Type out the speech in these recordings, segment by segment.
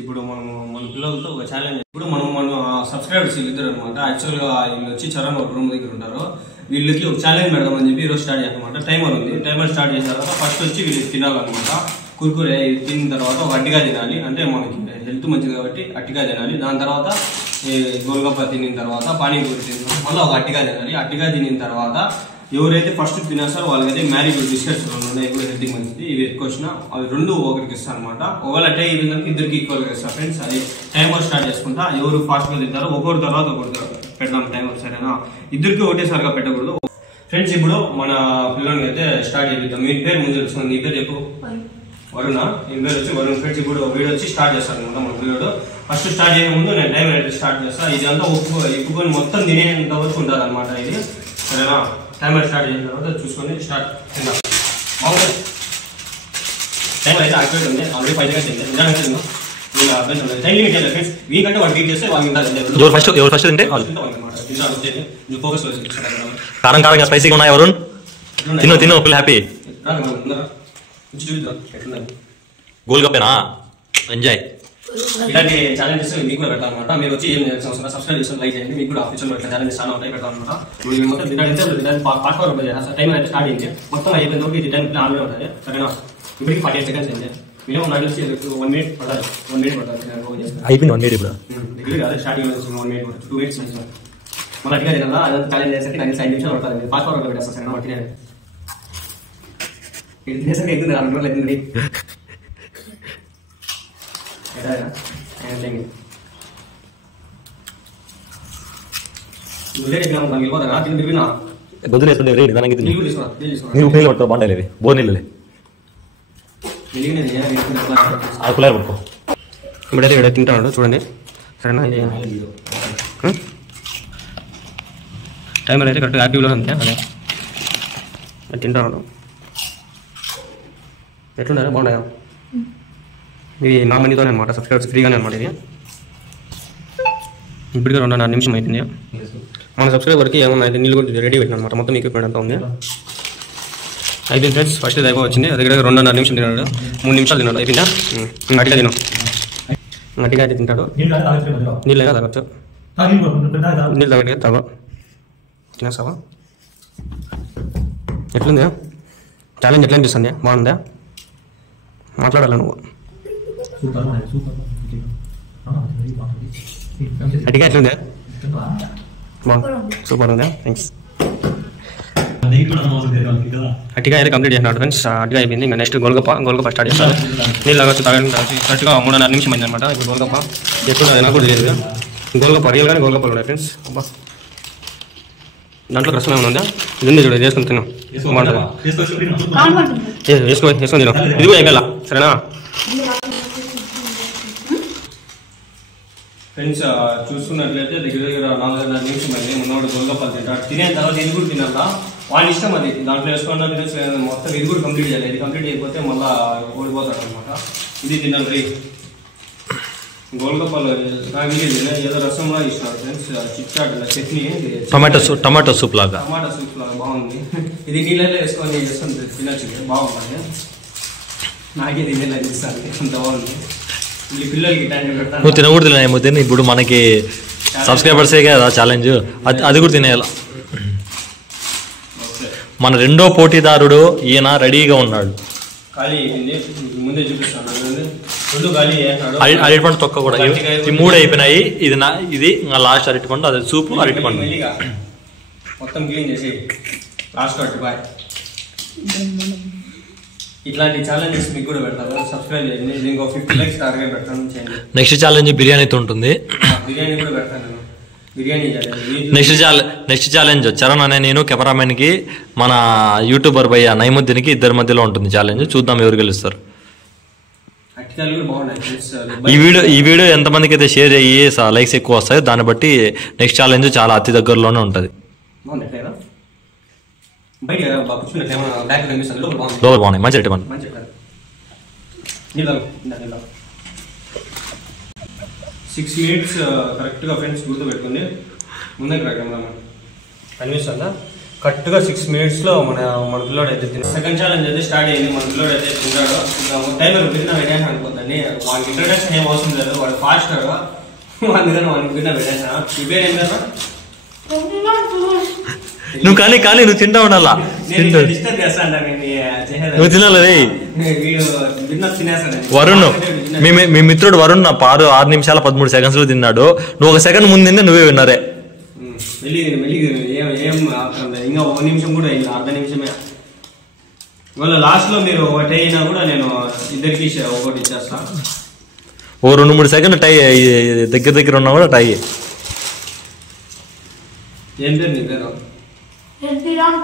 ఇప్పుడు మనము మన పిల్లలతో ఒక ఛాలెంజ్. ఇప్పుడు మన సబ్స్క్రైబర్స్ వీళ్ళిద్దరు అనమాట. యాక్చువల్గా వీళ్ళు వచ్చి చరణ్ ఒక రూమ్ దగ్గర ఉంటారు. వీళ్ళకి ఒక ఛాలెంజ్ పెడదామని చెప్పి ఈరోజు స్టార్ట్ చేయాలన్నమాట. టైమర్ ఉంది. టైమర్ స్టార్ట్ చేసిన తర్వాత ఫస్ట్ వచ్చి వీళ్ళకి తినాలన్నమాట. కుర్కురే తిన్న తర్వాత ఒక అట్టిగా తినాలి. అంటే మనకి హెల్త్ మంచిది కాబట్టి అట్టిగా తినాలి. దాని తర్వాత గోల్గప్ప తినిన తర్వాత పానీపూరి తిన్న తర్వాత మళ్ళీ ఒక అట్టిగా తినాలి. అట్టిగా తినిన తర్వాత ఎవరైతే ఫస్ట్ తినేస్తారో వాళ్ళకైతే మ్యారీగోల్డ్ బిస్కెట్స్ ఉన్నాయి. ఎక్కువ హెల్త్కి మంచిది. ఇవి ఎక్కువ వచ్చినా అవి రెండు ఒకరికి ఇస్తాను అనమాట. ఒకవేళ అట్టే ఇద్దరికి ఈక్వల్గా ఇస్తాను ఫ్రెండ్స్. అది టైమర్ స్టార్ట్ చేసుకుంటా. ఎవరు ఫాస్ట్గా తింటారో ఒకరి తర్వాత ఒకటి పెడదాం టైమర్. సరేనా? ఇద్దరికి ఒకటేసారిగా పెట్టకూడదు ఫ్రెండ్స్. ఇప్పుడు మన పిల్లలకి అయితే స్టార్ట్ చేద్దాం. మీ పేరు ముందు తెలుస్తుంది. నీ పేరు చెప్పు. వరుణ. ఈ పేరు వచ్చి వరుణ్ ఫ్రెండ్స్. ఇప్పుడు వీడియో వచ్చి స్టార్ట్ చేస్తాను అనమాట. మన పిల్లడు ఫస్ట్ స్టార్ట్ చేయడం ముందు నేను టైమర్ అయితే స్టార్ట్ చేస్తాను. ఇది అంతా ఉప్పుకొని మొత్తం తినేంత వరకు ఉంటుంది అనమాట ఇది. సరేనా? టైమర్ స్టార్ట్ చేసిన తర్వాత చూసుకొని స్టార్ట్ తిందాం. బాగుంది. టైమర్ అయితే యాక్టివేట్ ఉంది. ఆల్రెడీ 5 గంటలు తింటే నిజంగా తిందాం. వీళ్ళు అర్థం లేదు. టైం లిమిట్ లేదు ఫ్రెండ్స్. వీకంటే వాళ్ళు బీట్ చేస్తే వాళ్ళు ఎవరు ఫస్ట్ తింటే ఫోకస్ కారం కారంగా స్పైసీగా ఉన్నాయి. వరుణ్ తిను ఫుల్ హ్యాపీ. గోల్గప్పేనా? ఎంజాయ్. ఇలాంటి ఛాలెంజెస్ మీకు కూడా పెడతాను అనమాట. మీరు వచ్చి ఏం చేయాల్సిన సబ్స్క్రైబ్ చేసి లైక్ చేయండి. మీకు కూడా ఆఫీషియల్ ఇట్లా ఛాలెంజెస్ చాలా ఉంటాయి పెడతాను అనమాట. మొత్తం పాస్పోర్ట్ ఉంటుంది. టైం అయితే స్టార్ట్ అయింది. మొత్తం అయిపోయిన వరకు ఇది టైం ఆన్లో ఉంటుంది. సరేనా? ఇప్పటికి 48 సెకండ్స్ అయింది. మినిమం నాకు తెలిసి 1 మినిట్ పడాలి. 1 మినిట్ పడుతుంది. అయిపోయింది 1 మినిట్. ఇప్పుడు దగ్గర కాదు స్టార్టింగ్ 1 మినిట్ 2 మినిట్స్ మన అట్టిగా తినాలా. అదంతా ఛాలెంజ్ చేసేసరికి నాకు 5 నిమిషాలు పడుతుంది. పాస్పోర్ట్ పెట్టేస్తాను. సరేనా? అట్టిగా ఇది తినేసరికి అవుతుంది. 2 రోజులు అవుతుంది. గొంతులు వేసుకుంటే నీరు ఉపయోగ పట్టుకో. బాగుంటాయి బోర్ నీళ్ళు కులారు పట్టుకో. ఇప్పుడైతే ఇక్కడ తింటాడు చూడండి. సరేనా? టైమర్ అయితే కరెక్ట్గా యాక్టివ్లో అంతే. అదే తింటాడు. ఎట్లున్నారా? బాగున్నాయా? ఇది నా మనీతోనే అనమాట. సబ్స్క్రైబర్స్ ఫ్రీగానే అనమాట. ఇది ఇప్పటికే 2.5 నిమిషం అవుతుంది. మన సబ్స్క్రైబర్కి ఏమన్నా అయితే నీళ్ళు కూడా రెడీ పెట్టిన అనమాట. మొత్తం ఈక్విప్మెంట్ అంతా ఉంది. అయిపోయింది ఫ్రెండ్స్. ఫస్ట్ అయిపో వచ్చింది. అది దగ్గర 2.5 నిమిషం తిన్నాడు. 3 నిమిషాలు తిన్నాడు. అయిపోయిందా? గట్టిగా తిను. గట్టిగా అయితే తింటాడు. నీళ్ళు అయినా తాగొచ్చు. నీళ్ళు తాగట్గా తాగో. తినేసావా? ఎట్లుంది ఛాలెంజ్? ఎట్లా అనిపిస్తుంది? బాగుందా? మాట్లాడాలి నువ్వు. అట్టిగా ఎట్లుంది? సూపర్ ఉందా? థ్యాంక్స్. అట్టిగా అయితే కంప్లీట్ చేసినాడు ఫ్రెండ్స్. అట్టిగా అయిపోయింది. ఇంకా నెక్స్ట్ గోల్గప్ప స్టార్ట్ చేస్తాను. నీళ్ళు తాగొచ్చు. తాగడం కరెక్ట్గా 3.5 నిమిషం అయింది అనమాట. ఇప్పుడు గోల్గప్ప ఎప్పుడు నాకు కూడా తెలియదు. గోల్గప్ప రియల్ కానీ గోల్గప్పలు ఉన్నాయి ఫ్రెండ్స్. అబ్బా దాంట్లో రసం ఏమైనా ఉందా? ఇది చూడ వేసుకొని తిన్నాం. బాగుంటుంది. వేసుకొని తిన్నాం. ఇది కూడా అయిపోయా. సరేనా ఫ్రెండ్స్? చూసుకున్నట్లయితే దగ్గర 4.5 నిమిషం అయింది. ఉన్నవాడు గోల్గప్పలు తింటాడు. తినే తర్వాత ఇది కూడా తినాలా. వాళ్ళ ఇష్టం అది. దాంట్లో వేసుకున్న తినచ్చు. మొత్తం ఇది కూడా కంప్లీట్ చేయాలి. ఇది కంప్లీట్ అయిపోతే మళ్ళీ ఓడిపోతాడు అనమాట. ఇది తినాలి. గోల్గప్పలు నాకు ఏదో రసంలా ఇచ్చినాడు friends. Chitchat chutney tomato soup లాగా బాగుంది. ఇది నీళ్ళలో వేసుకొని తినచ్చు. బాగుంటుంది. నాకే తినేలా అనిపిస్తుంది. అంత బాగుంది. పిల్లలకి నువ్వు తినకూడదు ఏమో తిని. ఇప్పుడు మనకి సబ్స్క్రైబర్సే కదా ఛాలెంజ్. అది కూడా తినేయాల. మన రెండో పోటీదారుడు ఈయన రెడీగా ఉన్నాడు. ముందే చూపిస్తాను. అరటిపండు తొక్క కూడా. ఈ 3 అయిపోయినాయి. ఇది లాస్ట్ అరటిపండు. అదే సూపు అరటిపండు మొత్తం క్లీన్ చేసి లాస్ట్ బాయ్. ఇట్లాంటి ఛాలెంజెస్ మీకు కూడా పెడతారు. సబ్స్క్రైబ్ చేయండి. ఇంకో 50 లైక్స్ టార్గెట్ పెడతాను. నెక్స్ట్ ఛాలెంజ్ బిర్యానీతో ఉంటుంది. బిర్యానీ కూడా పెడతాను. బిర్యానీ నెక్స్ట్ ఛాలెంజ్ చరణ్ అనే నేను కెమెరామెన్ కి మన యూట్యూబర్ భయ్య నైముద్దీన్కి ఇద్దరి మధ్యలో ఉంటుంది ఛాలెంజ్. చూద్దాం ఎవరు గెలుస్తారు. ఈ వీడియో ఎంతమందికి అయితే షేర్ అయ్యి లైక్స్ ఎక్కువ వస్తాయో దాన్ని బట్టి నెక్స్ట్ ఛాలెంజ్ చాలా అతి దగ్గరలోనే ఉంటుంది. లోపల బాగున్నాయి. మంచి రేటు. 6 మినిట్స్ కరెక్ట్గా ఫ్రెండ్స్ గుర్తుపెట్టుకోండి. ముందుకు రా కెమెరా కనిపిస్తుందా? కరెక్ట్గా 6 minutes లో మన పిల్లోడు అయితే తిన్నాడు. సెకండ్ ఛాలెంజ్ అయితే స్టార్ట్ అయింది. మన పిల్లోడు అయితే తిన్నాడు. టైమర్ బిన్న పెట్టాను అనుకుందని వాడికి ఇంట్రడక్షన్ ఏం అవసరం లేదు. వాడు ఫాస్ట్ అందుకని వాడికి బిన్న పెట్టాను. ప్రిపేర్ ఏం కదా నువ్వు కానీ నువ్వు తింటా ఉండాలా. డిస్టర్బ్ చేస్తాను నువ్వు తినాలి. వరుణ్ మీ మిత్రుడు వరుణ్ నా 6 నిమిషాల 13 seconds తిన్నాడు. నువ్వు 1 second ముందు తింటే నువ్వే విన్నారే. ఇంకా 1 నిమిషం కూడా అయింది, అర్ధ నిమిషమే. ఇవాళ లాస్ట్ లో మీరు ఒకటి అయినా కూడా నేను ఇద్దరికి ఒకటి ఇచ్చేస్తా. ఓ 2-3 seconds టై దగ్గర ఉన్నా కూడా టై. ఏం పేరు నీ పేరు? రామ్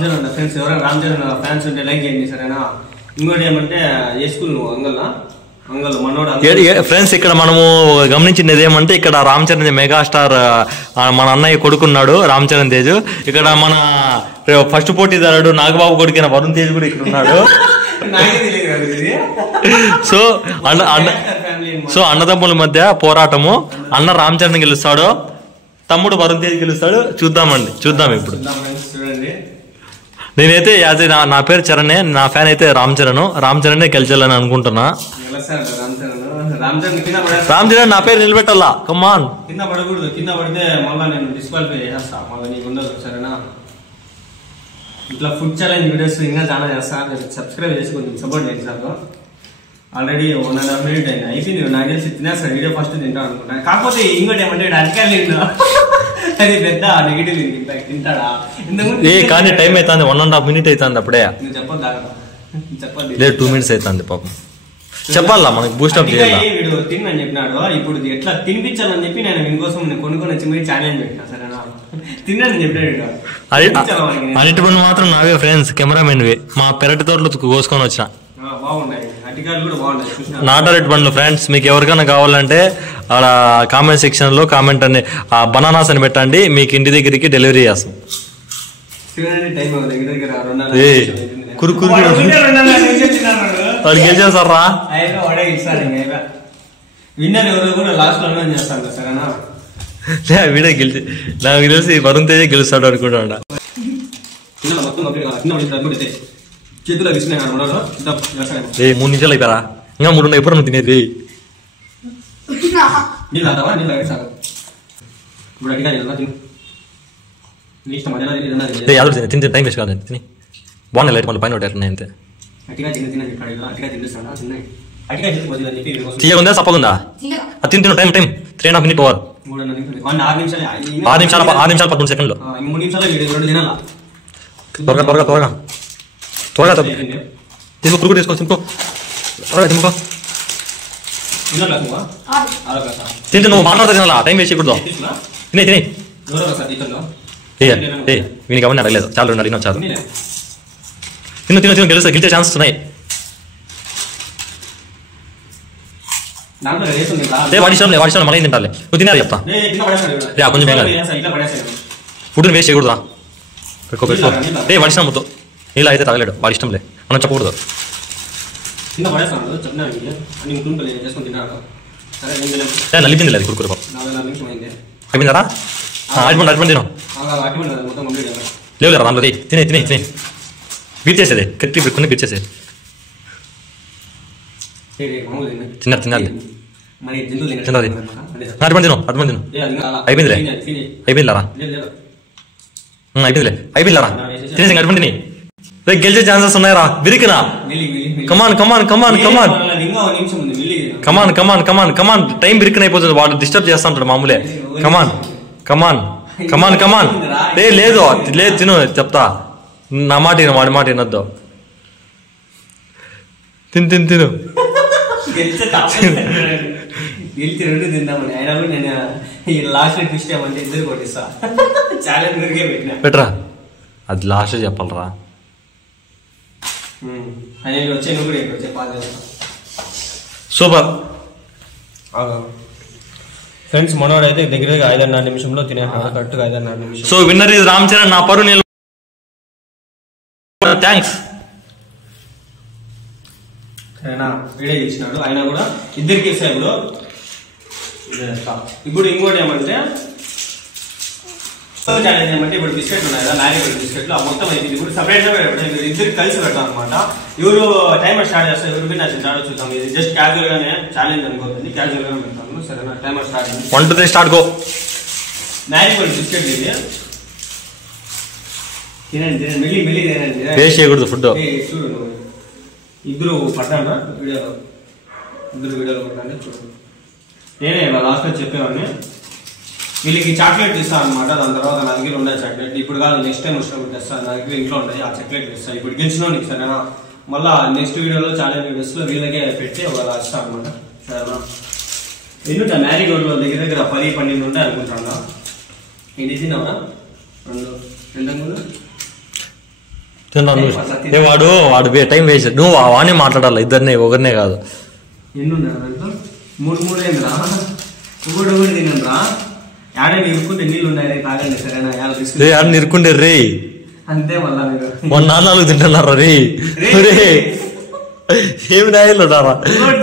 చరణ్ ఫ్రెండ్స్. ఎవరైనా రామ్ చరణ్ ఫ్యాన్స్ ఉంటే లైక్ చేయండి సరేనా. ఇంకోటి ఏమంటే ఏ స్కూల్ నువ్వు? అంగల్ మనోడు. ఫ్రెండ్స్ ఇక్కడ మనము గమనించింది ఏమంటే ఇక్కడ రామ్ చరణ్ మెగాస్టార్ మన అన్నయ్య కొడుకున్నాడు రామ్ చరణ్ తేజ్. ఇక్కడ మన ఫస్ట్ పోటీదారుడు నాగబాబు కొడుకున్న వరుణ్ తేజ్ కూడా ఇక్కడ ఉన్నాడు. సో అన్నదమ్ముల మధ్య పోరాటము. అన్న రామ్ చరణ్ గెలుస్తాడు, తమ్ముడు వరుణ్ తేజ్ గెలుస్తాడు. చూద్దాం ఇప్పుడు. నేనైతే నా పేరు చరణే, నా ఫ్యాన్ అయితే రామ్ చరణ్ గెలిచాలని అనుకుంటున్నా. రామ్ చరణ్ నా పేరు నిలబెట్టాలా. కమాన్. కింద పడకూడదు. కింద పడితే మళ్ళీ నేను డిస్క్వాలిఫై చేసేస్తా. మళ్ళీ నీకు ఉండదు సరేనా. ఇట్లా ఫుడ్ ఛాలెంజ్ వీడియోస్ ఇంకా చాలా చేస్తా. సబ్స్క్రైబ్ చేసి కొంచెం సపోర్ట్ చేయండి సార్. ఆల్రెడీ 1.5 minutes అయింది. అయిపోయింది. నాకు తెలిసి తినేస్తాడు వీడియో ఫస్ట్ తింటా అనుకుంటాను. కాకపోతే ఇంకోటి ఏమంటే అరకాయలు అది పెద్ద నెగిటివ్ తింటాడా కానీ టైం అవుతుంది. 1.5 minutes అవుతుంది. అప్పుడే చెప్పదు లేదు 2 minutes అవుతుంది. పాపం చెప్పాలా మనకి బూస్టప్ చేయాలి. వీడు తినని చెప్పినాడు. ఇప్పుడు ఎట్లా తినిపించాలని చెప్పి నేను వీనికోసం కొనుక్కొని వచ్చి మీరు ఛాలెంజ్ పెట్టినా సరేనా. తినని చెప్పాడు. అరటిపండు మాత్రం నావే ఫ్రెండ్స్, కెమెరామెన్వి. మా పెరటి తోటలో కోసుకొని వచ్చిన బాగున్నాయి. అరటికాయలు కూడా బాగున్నాయి. నాటు అరటిపండ్లు ఫ్రెండ్స్. మీకు ఎవరికైనా కావాలంటే ఆడ కామెంట్ సెక్షన్ లో కామెంట్ అని బనానాస్ అని పెట్టండి, మీకు ఇంటి దగ్గరికి డెలివరీ చేస్తాం. వాడు గెలిచేస్తారా? విన్నర్ ఎవరు కూడా లాస్ట్ లో చేస్తాను సరేనా. వీడే గెలిచి నాకు తెలిసి వరుణ్ తేజ గెలుస్తాడు అనుకుంటా. చేతులు 3 నిమిషాలు అయిపోయారా? ఇంకా 3 ఎప్పుడు నువ్వు తినేది? తిని టైం వేస్ట్ కాదు. తిని బాగున్నాయి లైట్ మళ్ళీ పైన ఉంటాయి అంతే. తీయకుందా సప్పకుందా? అది తిని టైం 3.5 minutes ఓవర్. 6 నిమిషాలు 13 seconds. త్వరగా తీసుకో. కురుకు తీసుకో. త్వరగా తింటే నువ్వు మాట్లాడుతా తినాలా. టైం వేస్ట్ చేయకూడదు. తినే వీనికి అవన్నీ అడగలేదు. చాలు అడిగినా చాలు. తిను గెలిచే ఛాన్సెస్ ఉన్నాయి. వాడిష్టం మళ్ళీ తింటాలి. నువ్వు తినాలి చెప్తా. కొంచెం ఫుడ్ని వేస్ట్ చేయకూడదా. పెట్టుకో. వాడిష్టం వద్దు. నీళ్ళు అయితే తాగలేడు. వాడి ఇష్టంలే మనం చెప్పకూడదు. నలిపింది లేదు కురుకురు. అయిపోయిందారా? అరటిపండు తిను. లేవులేరా దాంట్లో తినే బీట్ చేసేది. కత్తి పెట్టుకుని బీట్ చేసేది. తిన్నది అరటిపండు తిను. అయిపోయిందిలే. అయిపోయిందిలారా? తినేసి అరటిపండు తిని గెలిచే ఛాన్సెస్ ఉన్నాయరా. విరికినా. కమాన్ టైం బిరికిన అయిపోతుంది. వాడు డిస్టర్బ్ చేస్తా ఉంటాడు మామూలే. కమాన్ లేదు తిను చెప్తా. నా మాట వాడి మాట వినొద్దు. తిను గెలిచి 2 తిందామని అయినా కూడా నేను ఈ లాస్ట్ ట్విస్ట్ ఏమంటే ఇద్దరు కొట్టిస్తా. ఛాలెంజ్ దొరికే పెట్టరా. అది లాస్ట్ చెప్పాలరా. Super friends. మనోడు అయితే దగ్గరగా 5.5 నిమిషంలో తినేస్తాడు. కరెక్ట్గా 5.5 నిమిషం. So winner is Ram Charan. నా పరు థ్యాంక్స్. సరేనా. వీడియో చేసినాడు ఆయన కూడా ఇద్దరికి ఇస్తాడు. ఇప్పుడు ఇంకోటి ఏమంటే ఛాలెంజ్ ఏమంటే ఇప్పుడు బిస్కెట్లు ఉన్నాయి కదా, మ్యారీగోల్డ్ బిస్కెట్లు, ఆ మొత్తం అయితే ఇప్పుడు సపరేట్ గా ఇద్దరు కలిసి పెడతాం అనమాట. ఎవరు టైమర్ స్టార్ట్ చేస్తారు, ఎవరు బిన్నా స్టార్ట్ చూద్దాం. ఇది జస్ట్ క్యాజువల్ గానే ఛాలెంజ్ అనుకోతుంది, క్యాజువల్ గా పెడతాను. సరేనా, timer start 1 2 3 start go. Marie Gold biscuit ఇది తినండి, మెల్లి మెల్లి తినండి, వేస్ట్ చేయకూడదు ఫుడ్. చూడు ఇద్దరు పట్టానా వీడియోలో, ఇద్దరు వీడియోలో పట్టాలి చూడు. నేనే లాస్ట్ లో చెప్పేవాడిని వీళ్ళకి చాక్లెట్ ఇస్తాను అనమాట. దాని తర్వాత నా దగ్గర ఉండే చాక్లెట్ ఇప్పుడు కాదు, నెక్స్ట్ టైం వచ్చినప్పుడు తెస్తాను. నా దగ్గర ఇంట్లో ఉంటాయి, ఆ చాక్లెట్ ఇస్తాను. ఇప్పుడు గెలిచినా నీకు సరేనా, మళ్ళా నెక్స్ట్ వీడియోలో ఛాలెంజ్ వీడియోస్ లో వీళ్ళకే పెట్టి ఒక ఇస్తాను అనమాట. సరేనా, ఎందుకు మ్యారీగోల్డ్ దగ్గర దగ్గర 10 12 ఉంటాయి అనుకుంటాను. ఇది తిన్నావా? వాడు టైం వేస్ట్. నువ్వు వాడిని మాట్లాడాలి, ఇద్దరినే ఒకరినే కాదు. ఎన్ని ఉన్నాయి దాంట్లో? 3 ఏంద్రా, ఒకటి తినండిరా. యాడని ఇరుక్కుంటే నీళ్ళు ఉన్నాయి, తాగండి సరేనా. యాడని ఇరుక్కుంటే రే అంతే. మళ్ళా మీరు 4 తింటున్నారా రే? ఏమి నాయలు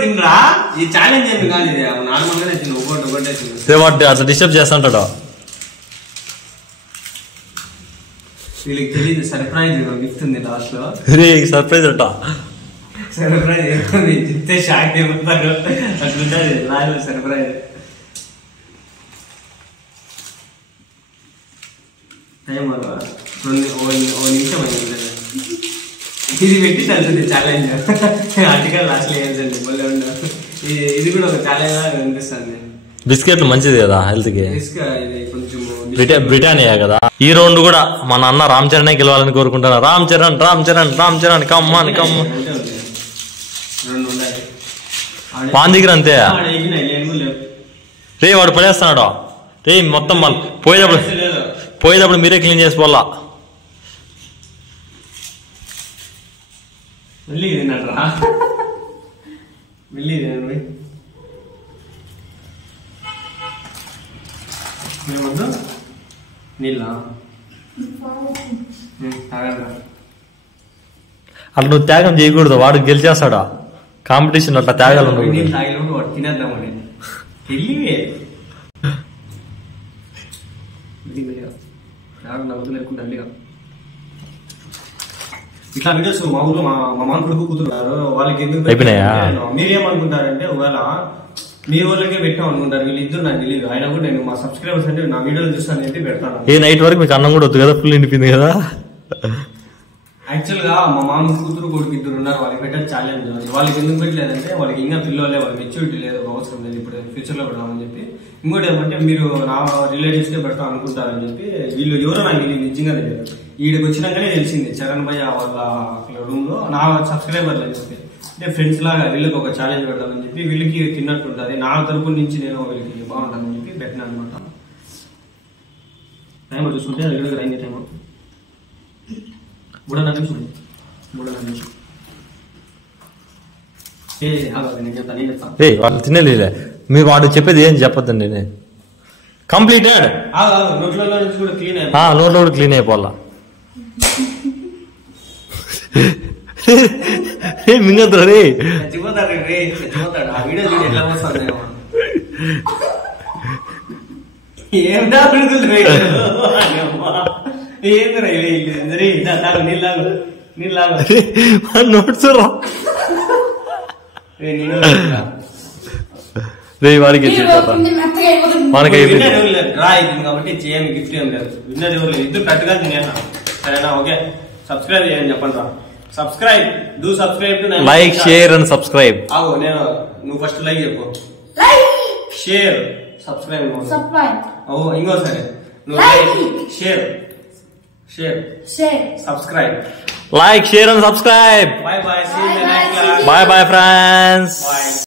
తినరా? ఈ ఛాలెంజ్ ఏమి కాదు, ఇది నార్మల్ గానే తిను, ఒకటే తిను. వాడు అట్లా డిస్టర్బ్ చేస్తాంటాడు. వీళ్ళకి తెలియదు సర్ప్రైజ్ గిఫ్ట్ ఉంది లాస్ట్ లో. సర్ప్రైజ్ అంట, సర్ప్రైజ్ చెప్తే షాక్ అయిపోతారు, అట్లుంటది లాస్ట్ సర్ప్రైజ్. టైం నిమిషం అయింది. ఇది పెట్టి తెలుస్తుంది ఛాలెంజ్, ఆర్టికల్ లాస్ట్ లో వేయాల్సింది. మళ్ళీ ఉండదు, ఇది కూడా ఒక ఛాలెంజ్ లాగా అనిపిస్తుంది. బిస్కెట్లు మంచిది కదా హెల్త్ కి. కొంచెం బ్రిటానియా కదా. ఈ రౌండ్ కూడా మన అన్న రామ్ చరణ్ గెలవాలని కోరుకుంటున్నా. రామ్ చరణ్ రామ్ చరణ్ రామ్ చరణ్ కమ్మాన్ కమ్మ. వాన్ దగ్గర అంతే రే, వాడు పడేస్తున్నాడు రే మొత్తం. మళ్ళీ పోయేటప్పుడు మీరే క్లీన్ చేసుకోవాలా. అట్లా నువ్వు త్యాగం చేయకూడదు, వాడు గెలిచేస్తాడా కాంపిటీషన్. అట్లా త్యాగాలు తినేద్దామని ఇట్లా వీడియోస్ మా ఊళ్ళో మా మామ కొడుకు కూతురున్నారు, వాళ్ళకి ఎందుకు అయిపోయినాయా? మీరేమనుకుంటారంటే ఒకవేళ మీ ఊళ్ళకే పెట్టాం అనుకుంటారు. వీళ్ళిద్దరు నాకు తెలియదు, అయినా కూడా నేను మా సబ్స్క్రైబర్స్ అంటే నా వీడియోలు చూస్తాను చెప్పి పెడతాను. ఏ నైట్ వరకు మీకు అన్నం కూడా వద్దు కదా, ఫుల్ నిండిపోయింది కదా. యాక్చువల్ గా మా మామ కూతురు కొడుకు ఇద్దరు ఉన్నారు, వాళ్ళకి పెట్టే ఛాలెంజ్. వాళ్ళకి ఎందుకు పెట్టలేదంటే వాళ్ళకి ఇంకా పిల్లలే, వాళ్ళకి మెచ్యూరిటీ లేదు, అవసరం లేదు, ఇప్పుడు ఫ్యూచర్ లో పెడదామని చెప్పి. ఇంకోటి ఏమంటే మీరు నా రిలేటివ్స్ కే పెడతాం అనుకుంటారని చెప్పి. వీళ్ళు ఎవరో నాకు నిజంగా తెలియదు, వీడికి వచ్చినాకనే తెలిసింది చరణ్ భయ్య వాళ్ళ రూమ్ లో నా సబ్స్క్రైబర్లు అని చెప్పి. అంటే ఫ్రెండ్స్ లాగా వీళ్ళకి ఒక ఛాలెంజ్ పెడదామని చెప్పి, వీళ్ళకి తిన్నట్టుంటది, నా తరపు నుంచి నేను వీళ్ళకి బాగుంటుందని చెప్పి పెట్టినా అనమాట. టైం చూసుకుంటే అది కూడా అయింది. టైం 3.5 నిమిషం. 3.5 నిమిషం. వాళ్ళు తినేలే, మీ వాడు చెప్పేది ఏం చెప్పొద్దండి. కంప్లీటెడ్. నోట్లో కూడా క్లీన్ అయిపోవాలా. మింగద్దు రే, నోట్స్ రే వాడికి మనకి కాబట్టి చేయని గిఫ్ట్ ఏం లేదు. విన్నర్ ఎవరు లేదు, ఇద్దరు కరెక్ట్గా తినేనా. సరేనా, ఓకే. సబ్స్క్రైబ్ చేయని చెప్పండి రా. Subscribe, do subscribe to like share and subscribe. ఆగో నేను నువ్వు ఫస్ట్ లైక్ చెప్పు, షేర్ సబ్స్క్రైబ్. ఇంకోసారి నువ్వు like share subscribe. Like, share and subscribe. Bye bye. See you in the next class. Bye bye friends. Bye.